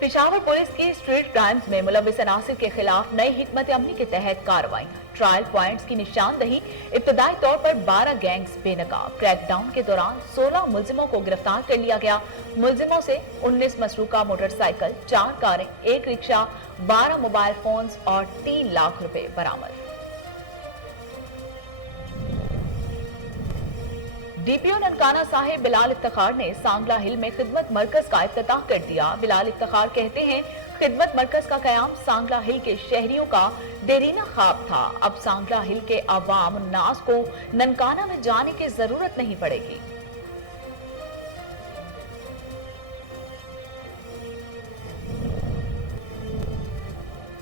Peshawar police की street crimes में मुलविस अनासिर के खिलाफ नई हिकमत अमली के तहत कार्रवाई। ट्रायल पॉइंट्स की निशानदही, इब्तदाई तौर पर 12 गैंग्स बेनकाब। क्रैकडाउन के दौरान 16 मुलजिमों को गिरफ्तार कर लिया गया। मुलजिमों से 19 मसरूका मोटरसाइकिल, 4 कारें, 1 रिक्शा, 12 मोबाइल फोन्स और 3 लाख रुपए बरामद। डीपीओ ननकाना साहिब बिलाल इफ्तिखार ने सांगला हिल में खिदमत मरकज का इफ्तिताह कर दिया। बिलाल इफ्तिखार कहते हैं, खिदमत मरकज का कयाम सांगला हिल के शहरियों का देरीना ख्वाब था। अब सांगला हिल के अवाम नास को ननकाना में जाने की जरूरत नहीं पड़ेगी।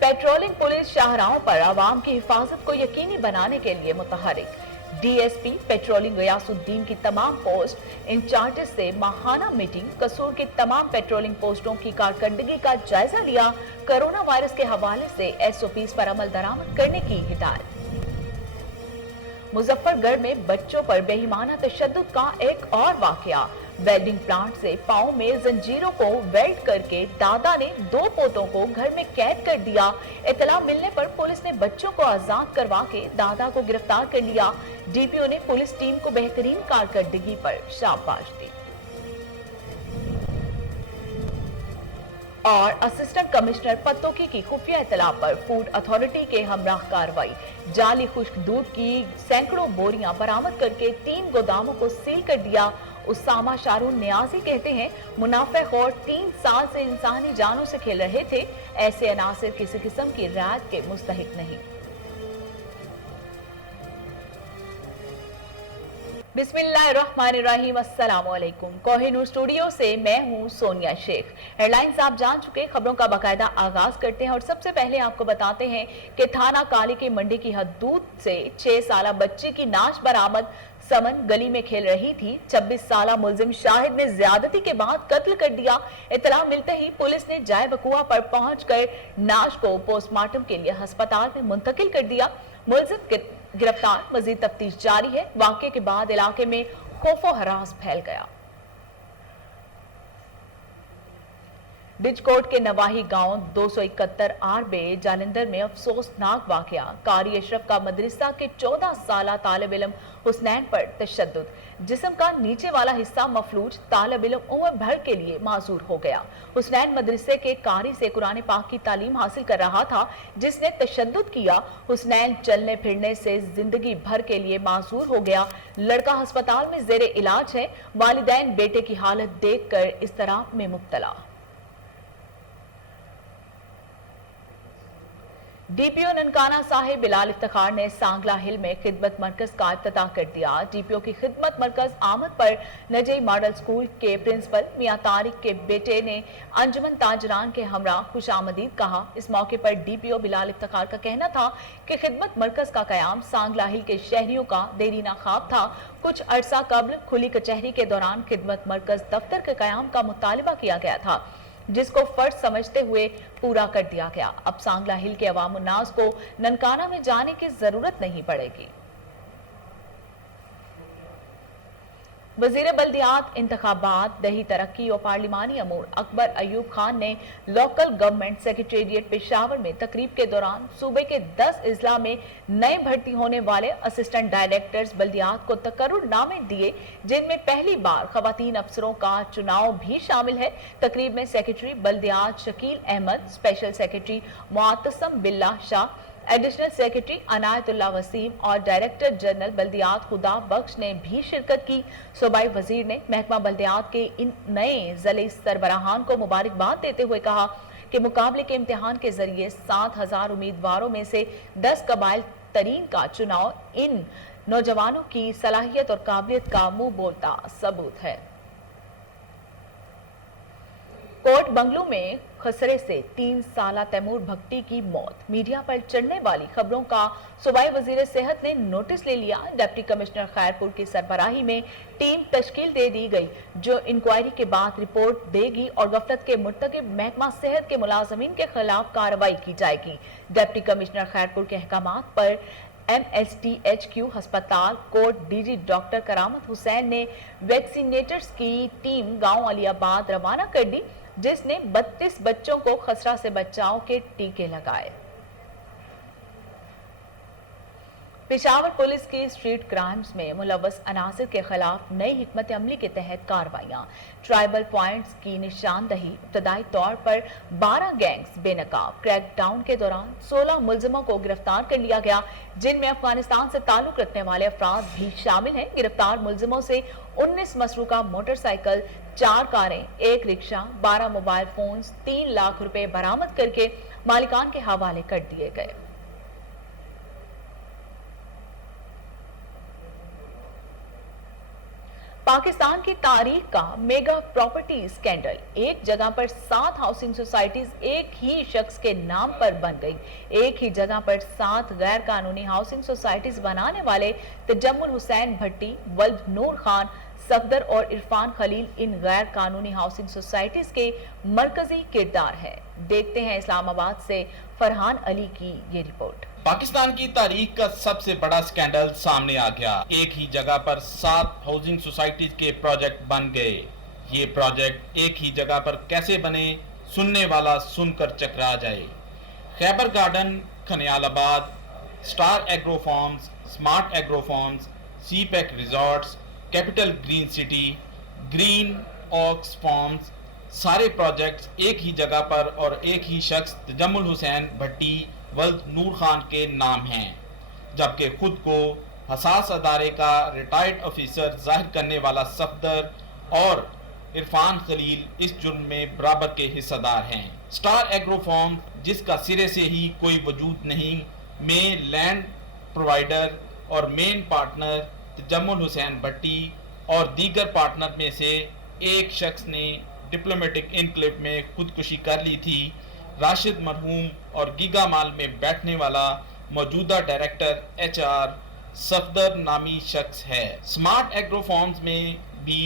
पेट्रोलिंग पुलिस शाहराहों पर आवाम की हिफाजत को यकीनी बनाने के लिए मुतहरिक। डीएसपी पेट्रोलिंग गयासुद्दीन की तमाम पोस्ट इंचार्जेस से माहाना मीटिंग। कसूर की तमाम पेट्रोलिंग पोस्टों की कारकर्दगी का जायजा लिया। कोरोना वायरस के हवाले से एसओपीज पर अमल दरामद करने की हिदायत। मुजफ्फरगढ़ में बच्चों पर बेईमाना तशद्दुद का एक और वाकया। वेल्डिंग प्लांट से पांव में जंजीरों को वेल्ड करके दादा ने 2 पोतों को घर में कैद कर दिया। इतला मिलने पर पुलिस ने बच्चों को आजाद करवा के दादा को गिरफ्तार कर लिया। डीपीओ ने पुलिस टीम को बेहतरीन कारकर्दगी पर शाबाश दी। और असिस्टेंट कमिश्नर पत्तोकी की खुफिया इतला पर फूड अथॉरिटी के हमराह कार्रवाई। जाली खुश्क दूध की सैकड़ों बोरियां बरामद करके 3 गोदामों को सील कर दिया। उसामा शारून नियाजी कहते हैं, मुनाफेखोर 3 साल से इंसानी जानों से खेल रहे थे। ऐसे अनासिर किसी किस्म की रियायत के मुस्तहिक नहीं। बिस्मिल्लाहिर्रहमानिर्रहीम, अस्सलामुअलैकुम। कोहिनूर स्टूडियो से मैं हूं सोनिया शेख। हेडलाइंस आप जान चुके, खबरों का बाकायदा आगाज करते हैं और सबसे पहले आपको बताते हैं कि थाना काली की मंडी की हदूद से 6 साला बच्ची की नाश बरामद। समन गली में खेल रही थी। 26 साला मुलजिम शाहिद ने ज्यादती के बाद कत्ल कर दिया। इतला मिलते ही पुलिस ने जाए वकुआ पर पहुंचकर नाश को पोस्टमार्टम के लिए अस्पताल में मुंतकिल कर दिया। मुलजिम गिरफ्तार, मजीद तफ्तीश जारी है। वाकये के बाद इलाके में खौफो हरास फैल गया। डिजकोट के नवाही गांव 271 आरबे जालंधर में अफसोसनाक वाकया। कारी अशरफ का मदरसा के 14 साला तालिब इल्म हुसनैन पर तशद्दुद। जिस्म का नीचे वाला हिस्सा मफलूज, तालिब इल्म उम्र भर के लिए माजूर हो गया। हुसनैन मदरसे के कारी से कुरान पाक की तालीम हासिल कर रहा था, जिसने तशद्दुद किया। हुसनैन चलने फिरने से जिंदगी भर के लिए माजूर हो गया। लड़का अस्पताल में जेरे इलाज है। वालिदैन बेटे की हालत देखकर इज़्तिराब में मुब्तला। डीपीओ ननकाना साहिब बिलाल इफ्तिखार ने सांगला हिल में खिदमत मरकज का इफ्तिताह कर दिया। डीपीओ की खिदमत मरकज आमद पर नजई मॉडल स्कूल के प्रिंसिपल मियां तारिक के बेटे ने अंजुमन ताजरान के हमरा खुशामदीद कहा। इस मौके पर डीपीओ बिलाल इफ्तिखार का कहना था कि खिदमत मरकज का कयाम सांगला हिल के शहरियों का देरीना ख्वाब था। कुछ अरसा कबल खुली कचहरी के दौरान खिदमत मरकज दफ्तर के कयाम का मुतालिबा किया गया था, जिसको फर्ज समझते हुए पूरा कर दिया गया। अब सांगला हिल के अवाम उन्नास को ननकाना में जाने की जरूरत नहीं पड़ेगी। वजीर बल्दियात, इंतखाबात, दही तरक्की और पार्लिमानी अमूर अकबर अयूब खान ने लोकल गवर्नमेंट सेक्रेटेरिएट पेशावर में तकरीब के दौरान सूबे के 10 अजला में नए भर्ती होने वाले असिस्टेंट डायरेक्टर्स बल्दियात को तकर्रुरनामे दिए, जिनमें पहली बार खवातीन अफसरों का चुनाव भी शामिल है। तकरीब में सेक्रेटरी बल्दियात Shakeel Ahmed, special secretary Mutasim Billah Shah, additional secretary Inayatullah Waseem और डायरेक्टर जनरल बल्दियात खुदा बख्श ने भी शिरकत की। सूबाई वजीर ने महकमा बल्दियात के इन नए ज़िले सरबराहान को मुबारकबाद देते हुए कहा कि मुकाबले के इम्तिहान के जरिए 7000 उम्मीदवारों में से 10 कबाइल तरीन का चुनाव इन नौजवानों की सलाहियत और काबिलियत का मुंह बोलता सबूत है। कोट बंगलू में खसरे से 3 साला तैमूर भक्टी की मौत। मीडिया पर चढ़ने वाली खबरों का सूबाई वजीर सेहत ने नोटिस ले लिया। डिप्टी कमिश्नर खैरपुर की सरबराही में टीम तश्कील दे दी गई, जो इंक्वायरी के बाद रिपोर्ट देगी और गफलत के मुर्तकिब महकमा सेहत के मुलाजमीन के खिलाफ कार्रवाई की जाएगी। डिप्टी कमिश्नर खैरपुर के अहकामात पर MSTHQ अस्पताल कोट डीजी डॉक्टर करामत हुसैन ने वैक्सीनेटर्स की टीम गांव अलियाबाद रवाना कर दी। जिसने 32 बच्चों को खसरा से बचाव के टीके लगाए। पेशावर पुलिस की स्ट्रीट क्राइम्स में मुलव्वस अनासिर के खिलाफ नई हिकमत अमली के तहत कार्रवाइयां। ट्राइबल पॉइंट्स की निशानदही, इब्तदाई तौर पर 12 गैंग्स बेनकाब। क्रैकडाउन के दौरान 16 मुलजिमों को गिरफ्तार कर लिया गया, जिनमें अफगानिस्तान से ताल्लुक रखने वाले अफराद भी शामिल हैं। गिरफ्तार मुलजिमों से 19 मसरूका मोटरसाइकिल, 4 कारें, 1 रिक्शा, 12 मोबाइल फोन्स, 3 लाख रुपए बरामद करके मालिकान के हवाले कर दिए गए। पाकिस्तान की तारीख का मेगा प्रॉपर्टी स्कैंडल। एक जगह पर 7 हाउसिंग सोसाइटीज एक ही शख्स के नाम पर बन गई। एक ही जगह पर 7 गैर कानूनी हाउसिंग सोसाइटीज बनाने वाले तजम्मुल हुसैन भट्टी, वल्द नूर खान, सफदर और इरफान खलील इन गैर कानूनी हाउसिंग सोसाइटीज के मरकजी किरदार है। देखते हैं इस्लामाबाद से फरहान अली की ये रिपोर्ट। पाकिस्तान की तारीख का सबसे बड़ा स्कैंडल सामने आ गया। एक ही जगह पर 7 हाउसिंग सोसाइटीज के प्रोजेक्ट बन गए। ये प्रोजेक्ट एक ही जगह पर कैसे बने, सुनने वाला सुनकर चकरा जाए। Khyber garden, Khanialabad, star agro farms, smart agro farms, sea pack resorts, capital green city, green oaks farms, सारे प्रोजेक्ट्स एक ही जगह पर और एक ही शख्स तजम्मुल हुसैन भट्टी वल्द नूर खान के नाम हैं, जबकि खुद को हसास अदारे का रिटायर्ड ऑफिसर जाहिर करने वाला सफदर और इरफान खलील इस जुर्म में बराबर के हिस्सेदार हैं। स्टार एग्रो फार्म, जिसका सिरे से ही कोई वजूद नहीं, में लैंड प्रोवाइडर और मेन पार्टनर तजम्मुल हुसैन भट्टी और दीगर पार्टनर में से एक शख्स ने डिप्लोमेटिक इनक्लेव में खुदकुशी कर ली थी। राशिद मरहूम और गीगा माल में बैठने वाला मौजूदा डायरेक्टर HR सफदर नामी शख्स है। स्मार्ट एग्रो फार्म्स में भी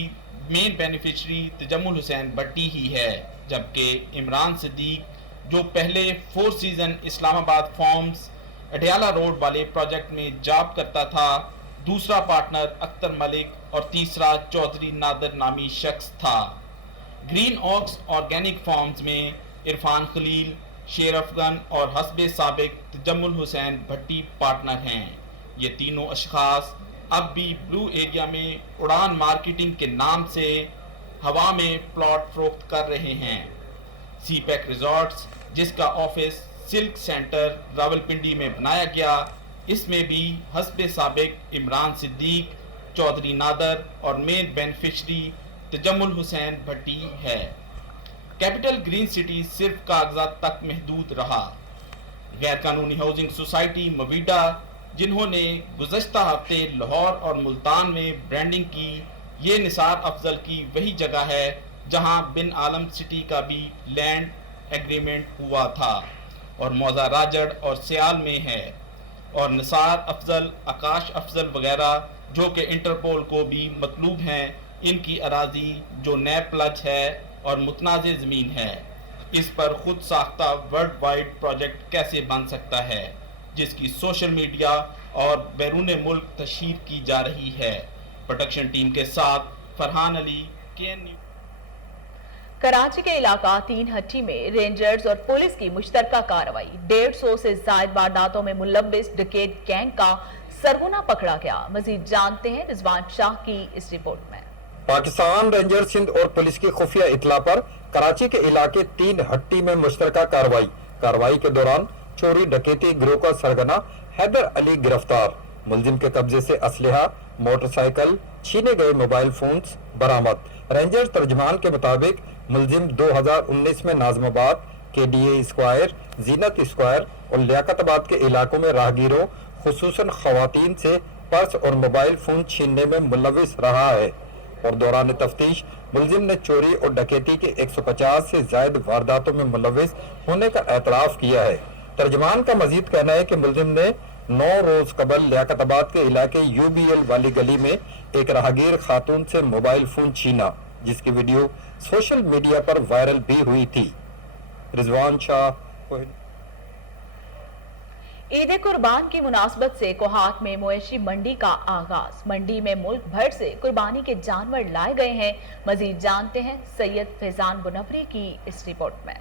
मेन बेनिफिशियरी तजम्मुल हुसैन भट्टी ही है, जबकि इमरान सिद्दीक जो पहले 4 season Islamabad farms Adiala road वाले प्रोजेक्ट में जॉब करता था, दूसरा पार्टनर अख्तर मलिक और तीसरा चौधरी नादर नामी शख्स था। ग्रीन ऑक्स ऑर्गेनिक फार्म्स में इरफान खलील, शेर अफगन और हस्बे साबिक तजम्मुल हुसैन भट्टी पार्टनर हैं। ये तीनों अशखास अब भी ब्लू एरिया में उड़ान मार्केटिंग के नाम से हवा में प्लॉट फरोख्त कर रहे हैं। सी पैक रिजॉर्ट्स, जिसका ऑफिस सिल्क सेंटर रावलपिंडी में बनाया गया, इसमें भी हस्बे साबिक इमरान सिद्दीक, चौधरी नादर और मेन बेनिफिशियरी तजम्मुल हुसैन भट्टी है। कैपिटल ग्रीन सिटी सिर्फ कागजात तक महदूद रहा। गैर कानूनी हाउसिंग सोसाइटी मवीडा, जिन्होंने गुज़श्ता हफ्ते लाहौर और मुल्तान में ब्रांडिंग की, ये निसार अफजल की वही जगह है जहां बिन आलम सिटी का भी लैंड एग्रीमेंट हुआ था और मौजा राजड़ और सियाल में है। और निसार अफजल, आकाश अफजल वगैरह जो कि इंटरपोल को भी मतलूब हैं, इनकी अराजी जो नैब प्लज है और मुतनाज़े ज़मीन है, इस पर खुद साख्ता वर्ल्ड वाइड प्रोजेक्ट कैसे बन सकता है, जिसकी सोशल मीडिया और बैरून मुल्क तशहीर की जा रही है। प्रोडक्शन टीम के साथ फरहान अली, KN। कराची के इलाका 3 हट्टी में रेंजर्स और पुलिस की मुश्तरका कार्रवाई। 150 से ज्यादा वारदातों में मुलव्विस डकैत गैंग का सरगना पकड़ा गया। मजीद जानते हैं रिजवान शाह की इस रिपोर्ट में। पाकिस्तान रेंजर सिंध और पुलिस की खुफिया इतला पर कराची के इलाके 3 हट्टी में मुश्तरका कार्रवाई के दौरान चोरी डकैती गिरोह का सरगना हैदर अली गिरफ्तार। मुलजिम के कब्जे से असलहा, मोटरसाइकिल, छीने गए मोबाइल फोन्स बरामद। रेंजर तर्जमान के मुताबिक मुलजिम 2019 में नाजमाबाद, KDA स्क्वायर, जीनत स्क्वायर और लियाकताबाद के इलाकों में राहगीरों खुसूसन खवातीन से पर्स और मोबाइल फोन छीनने में मुलविस रहा है और दौरान तफ्तीश मुलजिम ने चोरी और डकैती के 150 से ज्यादा वारदातों में मुलविस होने का एतराफ किया है। तर्जमान का मजीद कहना है कि मुलजिम ने 9 रोज कबल लियाकताबाद के इलाके UBL वाली गली में एक राहगीर खातून से मोबाइल फोन छीना, जिसकी वीडियो सोशल मीडिया पर वायरल भी हुई थी। रिजवान शाह। ईद कुर्बान की मुनासबत से कोहाट में मवेशी मंडी का आगाज। मंडी में मुल्क भर से कुर्बानी के जानवर लाए गए हैं। मजीद जानते हैं सैयद फैजान बुनवरी की इस रिपोर्ट में।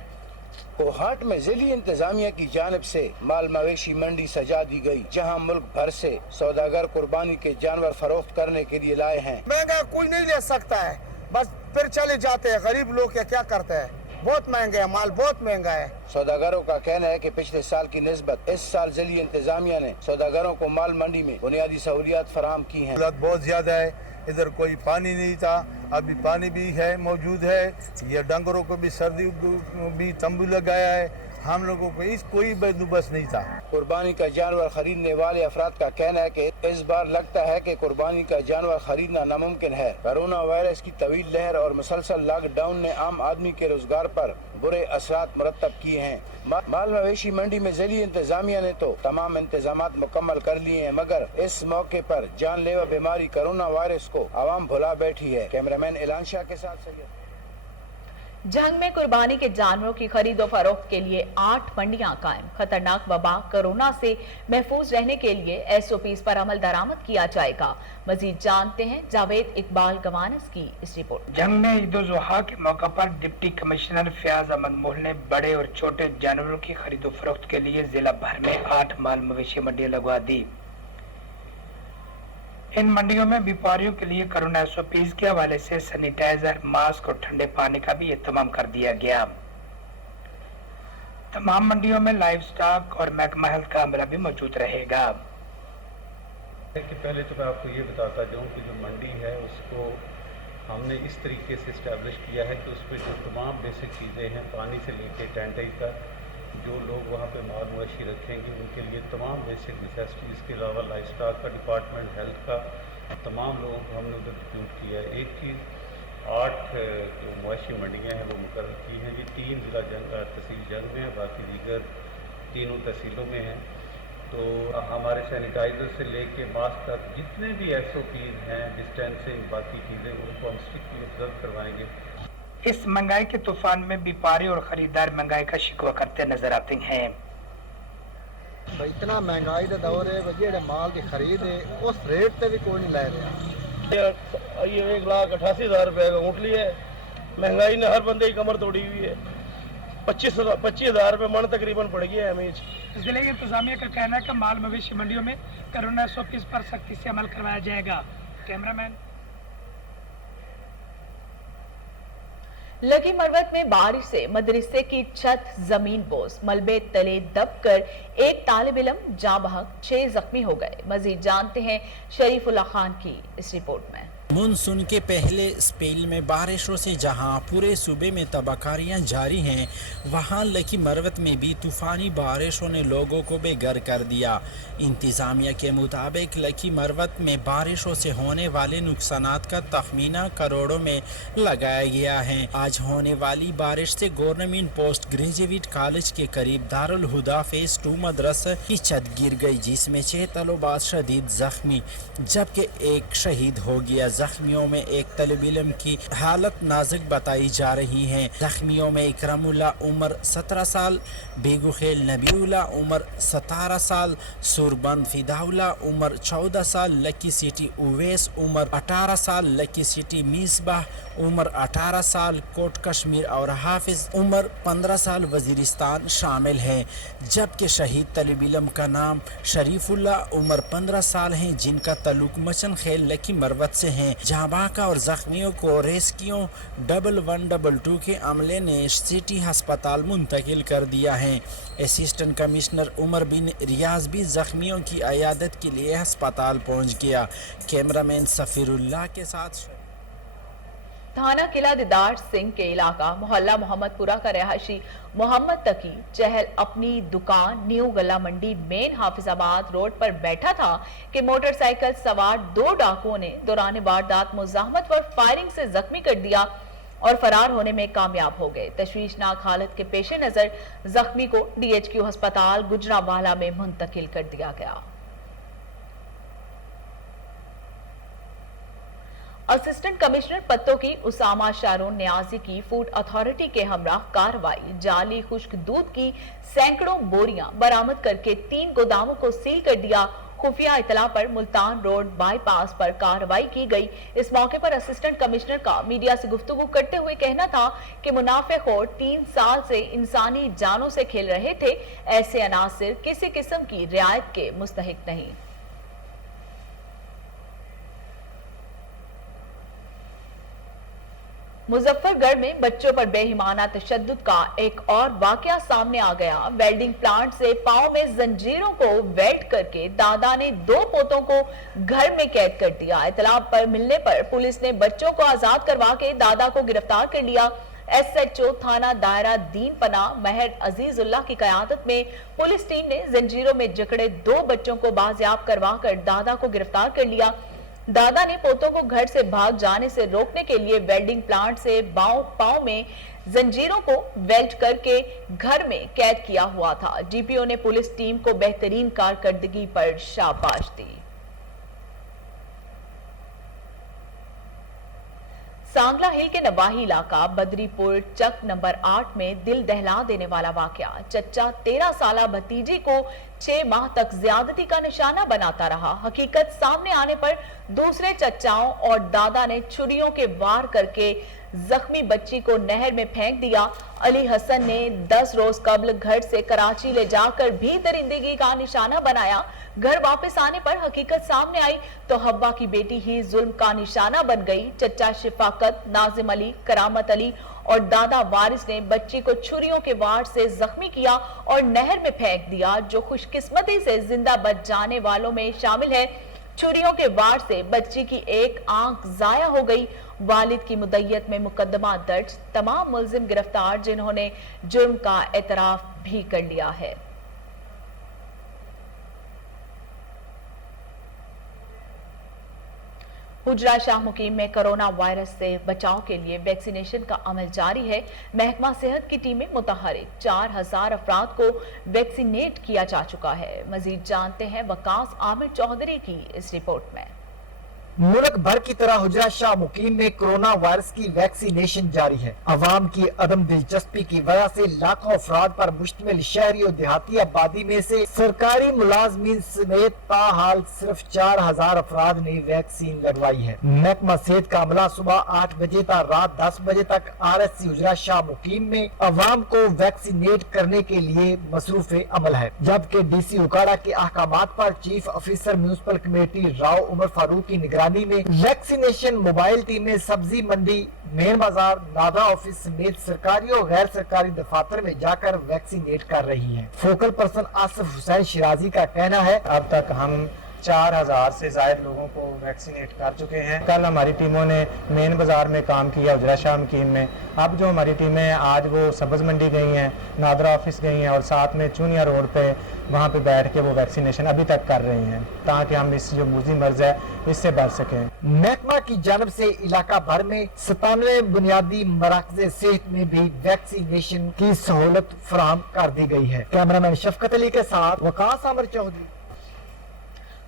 कोहाट में जिली इंतजामिया की जानिब से माल मवेशी मंडी सजा दी गई, जहां मुल्क भर से सौदागर कुर्बानी के जानवर फरोख्त करने के लिए लाए हैं। महंगा कोई नहीं ले सकता है, बस फिर चले जाते हैं। गरीब लोग क्या करते हैं, बहुत महंगा है, माल बहुत महंगा है। सौदागरों का कहना है कि पिछले साल की निस्बत इस साल जिली इंतजामिया ने सौदागरों को माल मंडी में बुनियादी सहूलियात फराहम की हैं। बहुत ज्यादा है, इधर कोई पानी नहीं था, अभी पानी भी है मौजूद है। ये डंगरों को भी सर्दी भी तंबू लगाया है, हम लोगों को इस कोई बंदोबस्त नहीं था। कुर्बानी का जानवर खरीदने वाले अफराद का कहना है कि इस बार लगता है कि कुर्बानी का जानवर खरीदना नामुमकिन है। कोरोना वायरस की तवील लहर और मुसलसल लॉकडाउन ने आम आदमी के रोजगार पर बुरे असरात मुरतब किए हैं। माल मवेशी मंडी में जिली इंतजामिया ने तो तमाम इंतजामात मुकम्मल कर लिए हैं, मगर इस मौके पर जानलेवा बीमारी कोरोना वायरस को आवाम भुला बैठी है। कैमरामैन इलान शाह के साथ सैयद। जंग में कुर्बानी के जानवरों की खरीदो फरोख्त के लिए 8 मंडियां कायम। खतरनाक वबा कोरोना से महफूज रहने के लिए SOPs पर अमल दरामद किया जाएगा। मजीद जानते हैं जावेद इकबाल गवानस की इस रिपोर्ट। जंग में ईद उल जुहा के मौका पर डिप्टी कमिश्नर फयाज अहमद मोल ने बड़े और छोटे जानवरों की खरीदो फरोख्त के लिए जिला भर में 8 माल मवेशी मंडियां लगवा दी। इन मंडियों में व्यापारियों के लिए कोरोना SOPs के हवाले से सैनिटाइजर, मास्क और ठंडे पानी का भी इंतजाम कर दिया गया। तमाम मंडियों में लाइव स्टॉक और महकमा हेल्थ का अमला भी मौजूद रहेगा। कि पहले तो मैं आपको ये बताता जाऊँ कि जो मंडी है उसको हमने इस तरीके से इस्टेब्लिश किया है कि उस पर जो तमाम बेसिक चीज़ें हैं, पानी से लेके टेंटई तक, जो लोग वहाँ पे माल मवेशी रखेंगे उनके लिए तमाम बेसिक नेसेसिटी, इसके अलावा लाइफ स्टॉक का डिपार्टमेंट, हेल्थ का, तमाम लोगों को हमने उधर डिप्यूट किया है। एक चीज़ 8 जो मवेशी मंडियाँ हैं वो मुकर्रर की हैं। ये 3 ज़िला तहसील जंग में है, बाकी दीगर तीनों तहसीलों में हैं। तो हमारे सैनिटाइज़र से लेके मास्क तक जितने भी SOPs हैं, डिस्टेंसिंग, बाकी चीज़ें, उनको हम स्ट्रिक्टली ऑब्जर्व करवाएंगे। इस महंगाई के तूफान में व्यापारी और खरीदार महंगाई का शिकवा करते नजर आते हैं। इतना महंगाई का दौर है, जेड़े माल की खरीद है उस रेट पे भी कोई नहीं ले रहा। ये 1,88,000 रुपए का ऊँटली है। महंगाई ने हर बंदे की कमर तोड़ी हुई है। 25,000 रुपए मन तकरीबन पड़ गया है हमें। जिले की इंतजामिया का कहना है कि माल मवेशी मंडियों में कोरोना SOPs पर सख्ती से अमल करवाया जाएगा। कैमरामैन। लकी मरवत में बारिश से मदरसे की छत जमीन बोस, मलबे तले दबकर एक तालिब इल्म जाँ बहक, 6 जख्मी हो गए। मजीद जानते हैं शरीफुल्लाह खान की इस रिपोर्ट में। मानसून के पहले स्पेल में बारिशों से जहां पूरे सूबे में तबाहकारियां जारी हैं, वहां लकी मरवत में भी तूफानी बारिशों ने लोगों को बेघर कर दिया। इंतजामिया के मुताबिक लकी मरवत में बारिशों से होने वाले नुकसानात का तखमीना करोड़ों में लगाया गया है। आज होने वाली बारिश से गवर्नमेंट पोस्ट ग्रेजुएट कॉलेज के करीब दारुल हुदा फेज 2 मदरसा की छत गिर गई, जिसमें 6 तलबात शदीद जख्मी जबकि एक शहीद हो गया। जख्मियों में एक तलब इल्म की हालत नाजुक बताई जा रही है। जख्मियों में इकरामुल्ला उम्र 17 साल, बेगुखेल नबीउल्ला उम्र 17 साल, सुरबंद फिदाउल्ला उम्र 14 साल, लकी सिटी उवैस उम्र 18 साल, लकी सिटी मिसबाह उम्र 18 साल, कोट कश्मीर और हाफिज उम्र 15 साल वजीरिस्तान शामिल हैं। जबकि शहीद तलब इल्म का नाम शरीफुल्ला उम्र 15 साल है, जिनका तल्लुक मचन खेल लकी मरवत से है। जहां बाका और जख्मियों को रेस्क्यू 1122 के अमले ने सिटी अस्पताल मुंतकिल कर दिया है। असिस्टेंट कमिश्नर उमर बिन रियाज भी जख्मियों की इयादत के लिए अस्पताल पहुंच गया। कैमरामैन सफीरुल्लाह के साथ। थाना किला दीदार सिंह के इलाका मोहल्ला मोहम्मदपुरा का रहायशी मोहम्मद तकी चहल अपनी दुकान न्यू गला मंडी मेन हाफिजाबाद रोड पर बैठा था कि मोटरसाइकिल सवार 2 डाकुओं ने दौरान वारदात मुजाहमत पर फायरिंग से जख्मी कर दिया और फरार होने में कामयाब हो गए। तशवीशनाक हालत के पेश नजर जख्मी को DHQ अस्पताल गुजरावाला में मुंतकिल कर दिया गया। असिस्टेंट कमिश्नर पत्तों की उसामा शारून न्याजी की फूड अथॉरिटी के हमरा कार्रवाई। जाली खुश्क दूध की सैकड़ों बोरियां बरामद करके 3 गोदामों को सील कर दिया। खुफिया इतला पर मुल्तान रोड बाईपास पर कार्रवाई की गई। इस मौके पर असिस्टेंट कमिश्नर का मीडिया से गुफ्तगू करते हुए कहना था कि मुनाफेखोर 3 साल से इंसानी जानों से खेल रहे थे। ऐसे अनासिर किसी किस्म की रियायत के मुस्तहिक नहीं। मुजफ्फरगढ़ में बच्चों पर बेईमाना तशद्दुद का एक और वाकया सामने आ गया। वेल्डिंग प्लांट से पांव में जंजीरों को वेल्ड करके दादा ने 2 पोतों को घर में कैद कर दिया। इतला पर मिलने पर पुलिस ने बच्चों को आजाद करवा के दादा को गिरफ्तार कर लिया। SHO थाना दायरा दीन पना महर अजीजुल्लाह की कयादत में पुलिस टीम ने जंजीरों में जकड़े 2 बच्चों को बाजियाब करवा कर दादा को गिरफ्तार कर लिया। दादा ने पोतों को घर से भाग जाने से रोकने के लिए वेल्डिंग प्लांट से पांव में जंजीरों को वेल्ड करके घर में कैद किया हुआ था। DPO ने पुलिस टीम को बेहतरीन कारकर्दगी पर शाबाश दी। सांगला हिल के नवाही इलाका बदरीपुर चक नंबर 8 में दिल दहला देने वाला वाकया। चच्चा 13 साला भतीजी को 6 माह तक ज्यादती का निशाना बनाता रहा। हकीकत सामने आने पर दूसरे चचाओं और दादा ने छुरियों के वार करके जख्मी बच्ची को नहर में फेंक दिया। अली हसन ने 10 रोज कबल घर से कराची ले जाकर भी दरिंदगी का निशाना बनाया। घर वापस आने पर हकीकत सामने आई तो हब्बा की बेटी ही जुल्म का निशाना बन गई। चचा शिफाकत, नाजिम अली, करामत अली और दादा वारिस ने बच्ची को छुरियों के वार से जख्मी किया और नहर में फेंक दिया। जो खुशकिस्मती से जिंदा बच जाने वालों में शामिल है। छुरियों के वार से बच्ची की एक आंख जाया हो गई। वालिद की मुद्दत में मुकदमा दर्ज, तमाम मुल्जिम गिरफ्तार जिन्होंने जुर्म का एतराफ भी कर लिया है। हुजरा शाह मुकीम में कोरोना वायरस से बचाव के लिए वैक्सीनेशन का अमल जारी है। महकमा सेहत की टीमें मुतहरिक 4000 अफराद को वैक्सीनेट किया जा चुका है। मजीद जानते हैं वकास आमिर चौधरी की इस रिपोर्ट में। मुल्क भर की तरह हुजरा शाह मुकीम में कोरोना वायरस की वैक्सीनेशन जारी है। अवाम की अदम दिलचस्पी की वजह से लाखों अफराद पर मुश्तमिल शहरी और देहाती आबादी में से सरकारी मुलाजमीन समेत ताहाल सिर्फ 4000 अफराद ने वैक्सीन लगवाई है। महकमा सेहत का अमला सुबह 8 बजे तक रात 10 बजे तक RSC हुजरा शाह मुकीम में अवाम को वैक्सीनेट करने के लिए मसरूफ अमल है। जबकि DC उकाड़ा के अहकामात पर chief officer municipal committee Rao Umar Farooq की निगरानी में वैक्सीनेशन मोबाइल टीमें सब्जी मंडी, मेन बाजार, नादा ऑफिस समेत सरकारी और गैर सरकारी दफातर में जाकर वैक्सीनेट कर रही हैं। फोकल पर्सन आसिफ हुसैन शिराजी का कहना है, अब तक हम 4000 से ज्यादा लोगों को वैक्सीनेट कर चुके हैं। कल हमारी टीमों ने मेन बाजार में काम किया हुजरा शाह मुकीम में। अब जो हमारी टीमें हैं आज वो सब्ज मंडी गई हैं, नादरा ऑफिस गई हैं और साथ में चूनिया रोड पे वहाँ पे बैठ के वो वैक्सीनेशन अभी तक कर रही हैं ताकि हम इस जो मूजी मर्ज है इससे बच सकें। महकमा की जानब से इलाका भर में 97 बुनियादी मराकज़ सेहत में भी वैक्सीनेशन की सहूलत फराहम कर दी गई है। कैमरामैन शफकत अली के साथ वकास आमिर चौधरी।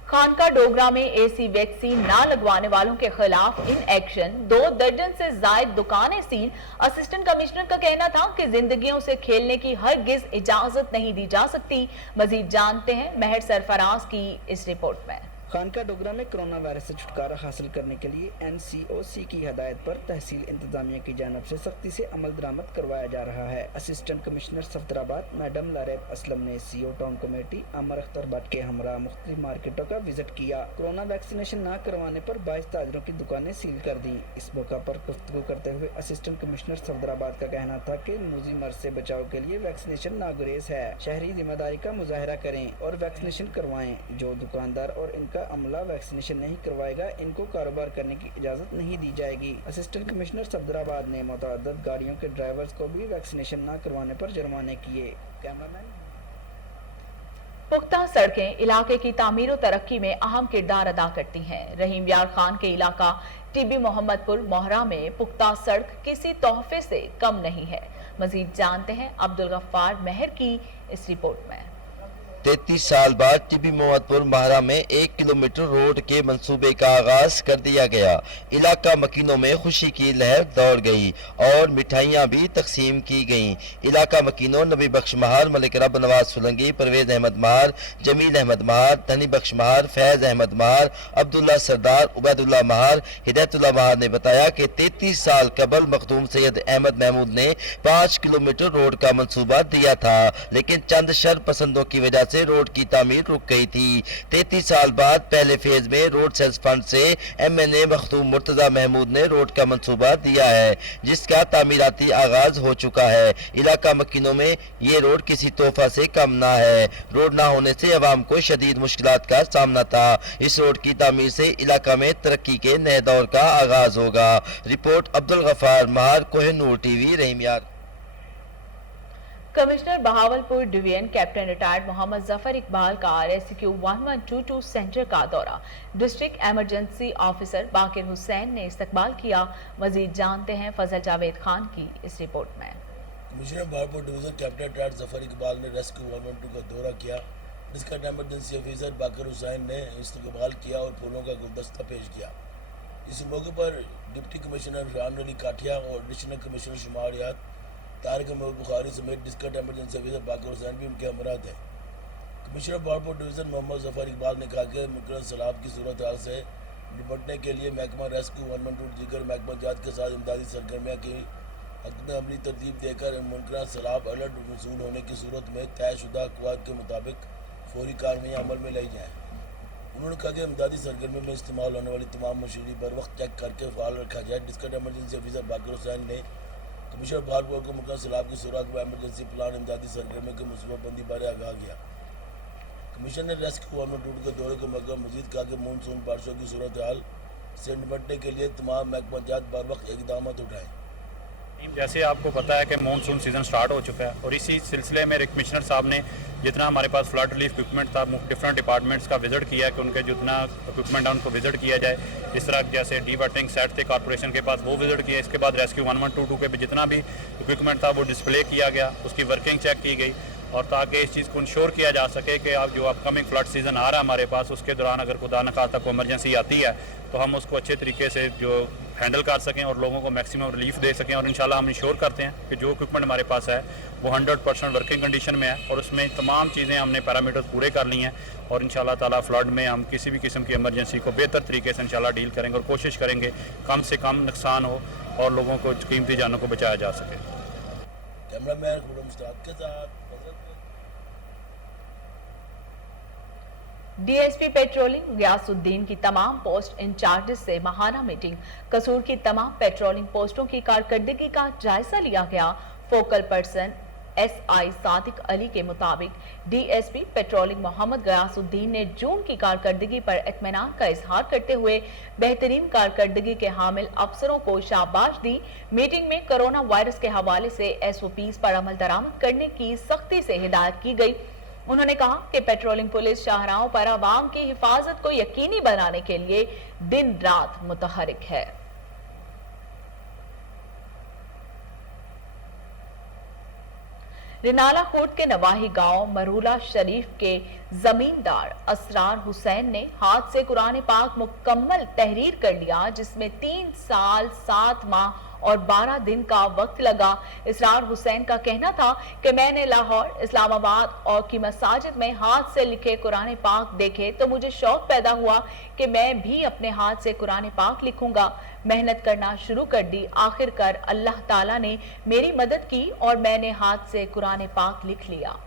खानका डोगरा में AC वैक्सीन ना लगवाने वालों के खिलाफ इन एक्शन, 2 दर्जन से जायद दुकानें सील। असिस्टेंट कमिश्नर का कहना था कि जिंदगियों से खेलने की हरगिज इजाजत नहीं दी जा सकती। मजीद जानते हैं महर सरफराज की इस रिपोर्ट में। खानका डोगरा में कोरोना वायरस से छुटकारा हासिल करने के लिए NCOC की हदायत पर तहसील इंतजामिया की जानब से सख्ती से अमल दरामद करवाया जा रहा है। Assistant commissioner Safdarabad madam Lareb Aslam ने CO town committee Amar Akhtar Bhatt के हमरा मुख्तलिफ मार्केटों का विजिट किया। कोरोना वैक्सीनेशन न करवाने पर 22 ताजरों की दुकानें सील कर दी। इस मौका पर गुफ्तगू करते हुए असिस्टेंट कमिश्नर सफदराबाद का कहना था कि मूजी मर्ज से बचाव के लिए वैक्सीनेशन नागुरेज है। शहरी जिम्मेदारी का मुजाहरा करें और वैक्सीनेशन करवाएं। जो दुकानदार और इनका अमला वैक्सीनेशन नहीं करवाएगा इनको कारोबार करने की इजाजत नहीं दी जाएगी। असिस्टेंट कमिश्नर सफदराबाद ने मुतअद्दिद गाड़ियों के ड्राइवर्स को भी वैक्सीनेशन न करवाने पर जुर्माने किए। कैमरामैन। पुख्ता सड़कें इलाके की तामीर और तरक्की में अहम किरदार अदा करती हैं। रहीम यार खान के इलाका टीबी मोहम्मदपुर मोहरा में पुख्ता सड़क किसी तोहफे से कम नहीं है। मजीद जानते हैं अब्दुल गफ्फार महर की इस रिपोर्ट में। 33 साल बाद टीबी मोहम्मदपुर महारा में 1 किलोमीटर रोड के मंसूबे का आगाज कर दिया गया। इलाका मकीनों में खुशी की लहर दौड़ गई और मिठाइयां भी तकसीम की गईं। इलाका मकीनों नबी बख्श महार, मलिक रब नवाज सुलंगी, परवेज अहमद महार, जमील अहमद महार, धनी बख्श महार, फैज अहमद महार, अब्दुल्ला सरदार, उबैदुल्ला महार, हिदायतुल्ला महार ने बताया कि 33 साल कबल मखदूम सैयद अहमद महमूद ने 5 किलोमीटर रोड का मंसूबा दिया था, लेकिन चंद शर पसंदों की वजह से रोड की तामीर रुक गई थी। 33 साल बाद पहले फेज में रोड सेल्स फंड से MNA मखदूम मुर्तजा महमूद ने रोड का मंसूबा दिया है, जिसका तामीराती आगाज हो चुका है। इलाका मकीनों में ये रोड किसी तोहफा से कम ना है। रोड ना होने से अवाम को शदीद मुश्किलात का सामना था। इस रोड की तामीर से इलाका में तरक्की के नए दौर का आगाज होगा। Report Abdul Ghaffar Mahar, Kohinoor TV, Rahimyar. Commissioner Bahawalpur division captain retired Muhammad Zafar Iqbal का रेस्क्यू 1122 सेंटर का दौरा। District emergency officer Baqir Hussain ने इस्तकबाल किया। मजीद जानते हैं फजल जावेद खान की इस रिपोर्ट में। Commissioner Bahawalpur division captain retired Zafar Iqbal ने रेस्क्यू 112 का दौरा किया। District emergency officer Baqir Hussain ने इस्तकबाल किया और फूलों का गुलदस्ता पेश किया। इस मौके पर डिप्टी कमिश्नर राम अली काठिया और एडिशनल कमिश्नर शुमारियात तारिक महमूद बुखारी समेत district emergency officer Baqir Hussain भी उनके हमरा थे। कमिश्नर बहावलपुर डिवीजन मोहम्मद जफर इकबाल ने कहा कि मुकर्रर सैलाब की सूरत हाल से निपटने के लिए महकमा रेस्क्यू 112 दीगर महकमा जात के साथ इमदादी सरगर्मियाँ की अमली तरतीब देकर मुनकरा सैलाब अलर्ट वसूल होने की सूरत में तयशुदा कवायद के मुताबिक फौरी कार्रवाइयाँ अमल में लाई जाएँ। उन्होंने कहा कि इमदादी सरगर्मी में इस्तेमाल होने वाली तमाम मशीनरी पर वक्त चेक करके फाल रखा जाए। District emergency officer Baqir Hussain ने कमिश्नर बहावलपुर को मुकर्रर सैलाब की सूरत में इमरजेंसी प्लान इमदादी सरगर्मी की मनसूबाबंदी बारे आगाह किया। कमिश्नर ने रेस्क्यू 112 के दौरे के मौके मजीद कहा कि मानसून बारिशों की सूरत हाल से निपटने के लिए तमाम महकमा जात बर वक्त इकदाम उठाएँ। जैसे आपको पता है कि मानसून सीज़न स्टार्ट हो चुका है और इसी सिलसिले में कमिश्नर साहब ने जितना हमारे पास फ्लड रिलीफ इक्विपमेंट था डिफरेंट डिपार्टमेंट्स का विजिट किया है कि उनके जितना इक्विपमेंट है उनको विजिट किया जाए। इस तरह जैसे डी वाटरिंग सेट थे कॉर्पोरेशन के पास, वो विजिट किया। इसके बाद रेस्क्यू 1122 के भी जितना भी इक्विपमेंट था वो डिस्प्ले किया गया, उसकी वर्किंग चेक की गई और ताकि इस चीज़ को इंश्योर किया जा सके कि अब जो अपकमिंग फ्लड सीज़न आ रहा है हमारे पास, उसके दौरान अगर खुदा न खास्ता कोई इमरजेंसी आती है तो हम उसको अच्छे तरीके से जो हैंडल कर सकें और लोगों को मैक्सिमम रिलीफ दे सकें। और इंशाल्लाह हम इंश्योर करते हैं कि जो इक्विपमेंट हमारे पास है वो 100% वर्किंग कंडीशन में है और उसमें तमाम चीज़ें हमने पैरामीटर्स पूरे कर ली हैं और इंशाल्लाह ताला फ्लड में हम किसी भी किस्म की इमरजेंसी को बेहतर तरीके से इंशाल्लाह डील करेंगे और कोशिश करेंगे कम से कम नुकसान हो और लोगों को कीमती जानों को बचाया जा सके। कैमरामैन खुरम मुश्ताक के साथ डीएसपी पेट्रोलिंग गयासुद्दीन की तमाम पोस्ट इंचार्जेस से माहाना मीटिंग। कसूर की तमाम पेट्रोलिंग पोस्टों की कारकर्दगी का जायजा लिया गया। Focal person SI Sadiq Ali के मुताबिक डीएसपी पेट्रोलिंग मोहम्मद गयासुद्दीन ने जून की कारकर्दगी पर इत्मीनान का इजहार करते हुए बेहतरीन कारकर्दगी के हामिल अफसरों को शाबाश दी। मीटिंग में कोरोना वायरस के हवाले से SOPs पर अमल दरामद करने की सख्ती से हिदायत की गई। उन्होंने कहा कि पेट्रोलिंग पुलिस शाहराहों पर आवाम की हिफाजत को यकीनी बनाने के लिए दिन रात मुतहरिक है। रिनाला कोट के नवाही गांव मरूला शरीफ के जमींदार असरार हुसैन ने हाथ से कुरान पाक मुकम्मल तहरीर कर लिया, जिसमें 3 साल 7 माह और 12 दिन का वक्त लगा। इसरार हुसैन का कहना था कि मैंने लाहौर, इस्लामाबाद और की मसाजिद में हाथ से लिखे कुरान पाक देखे तो मुझे शौक पैदा हुआ कि मैं भी अपने हाथ से कुरान पाक लिखूंगा। मेहनत करना शुरू कर दी। आखिरकार अल्लाह ताला ने मेरी मदद की और मैंने हाथ से कुरान पाक लिख लिया।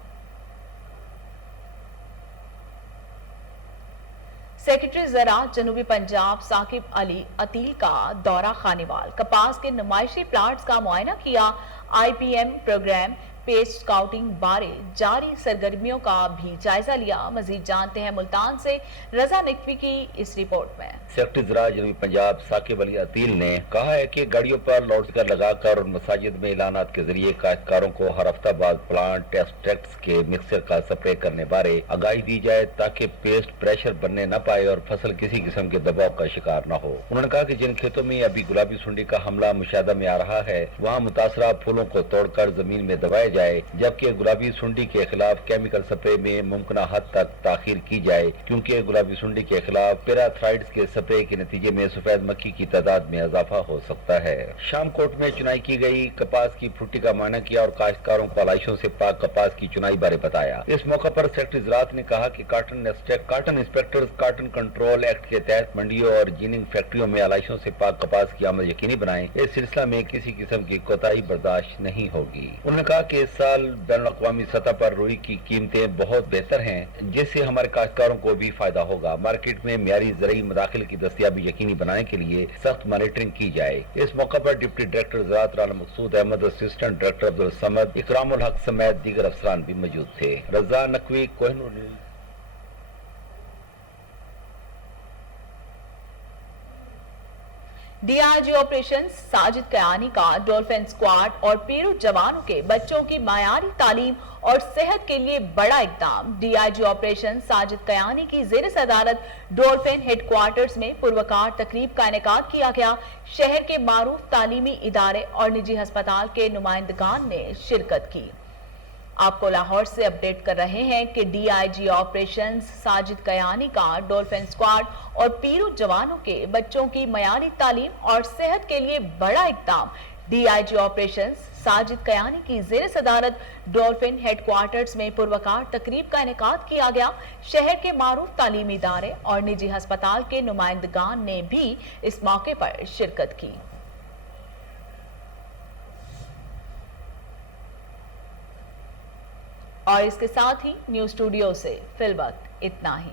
सेक्रेटरी ज़राअत जनूबी पंजाब साकिब अली अतील का दौरा खानेवाल, कपास के नुमाइशी प्लांट्स का मुआयना किया। IPM प्रोग्राम पेस्ट स्काउटिंग बारे जारी सरगर्मियों का भी जायजा लिया। मजीद जानते हैं मुल्तान से रजा नकवी की इस रिपोर्ट में। सेक्रेटरी ज़राअत जनूबी पंजाब साकिब अली अतील ने कहा है कि गाड़ियों पर लाउडस्पीकर लगाकर और मसाजिद में ऐलानात के जरिए काश्तकारों को हर हफ्ता बाद प्लांट टेस्ट के मिक्सचर का स्प्रे करने बारे आगाही दी जाए ताकि पेस्ट प्रेशर बनने न पाए और फसल किसी किस्म के दबाव का शिकार न हो। उन्होंने कहा कि जिन खेतों में अभी गुलाबी सुंडी का हमला मुशाहदा में आ रहा है वहाँ मुतासरा फूलों को तोड़कर जमीन में दबाए जाए, जबकि गुलाबी सुंडी के खिलाफ केमिकल स्प्रे में मुमकिन हद तक ताखीर की जाए, क्योंकि गुलाबी सुंडी के खिलाफ पैराथ्राइड्स के स्प्रे के नतीजे में सफेद मक्खी की तादाद में इजाफा हो सकता है। शामकोट में चुनाई की गई कपास की फ्रूटी का मायना किया और काश्तकारों को आलाइशों से पाक कपास की चुनाई बारे बताया। इस मौके पर सेक्रेटरी ज़राअत ने कहा कि cotton inspectors cotton control act के तहत मंडियों और जीनिंग फैक्ट्रियों में आलाइशों से पाक कपास की आमद यकीनी बनाएं। इस सिलसिला में किसी किस्म की कोताही बर्दाश्त नहीं होगी। उन्होंने कहा कि इस साल बैनुल-अक़वामी सतह पर रुई की कीमतें बहुत बेहतर हैं, जिससे हमारे काश्तकारों को भी फायदा होगा। मार्केट में मियारी ज़रई मदाखिल की दस्तयाबी यकीनी बनाने के लिए सख्त मॉनिटरिंग की जाए। इस मौके पर डिप्टी डायरेक्टर ज़राअत राना मकसूद अहमद, असिस्टेंट डायरेक्टर अब्दुल समद, इकरामुल हक समेत दीगर अफसरान भी मौजूद थे। रज़ा नकवी, कोहिनूर। डीआईजी ऑपरेशन साजिद कयानी का डॉल्फिन स्क्वाड और पीरू जवानों के बच्चों की मायारी तालीम और सेहत के लिए बड़ा इकदाम। डीआईजी ऑपरेशन साजिद कयानी की ज़ेर सदारत डॉल्फिन हेडक्वार्टर्स में पुरवकार तकरीब का इनेकाद किया गया। शहर के मारूफ तालीमी इदारे और निजी अस्पताल के नुमाइंदगान ने शिरकत की। आपको लाहौर से अपडेट कर रहे हैं कि डीआईजी ऑपरेशन साजिद कयानी का डॉल्फिन स्क्वाड और पीरू जवानों के बच्चों की मयारी तालीम और सेहत के लिए बड़ा इकदाम। डीआईजी ऑपरेशन साजिद कयानी की ज़ेर सदारत डॉल्फिन हेडक्वार्टर्स में पुरवकार तकरीब का इनेकाद किया गया। शहर के मारूफ तालीमी इदारे और निजी अस्पताल के नुमाइंदगान ने भी इस मौके पर शिरकत की। और इसके साथ ही न्यूज़ स्टूडियो से फिलवक्त इतना ही।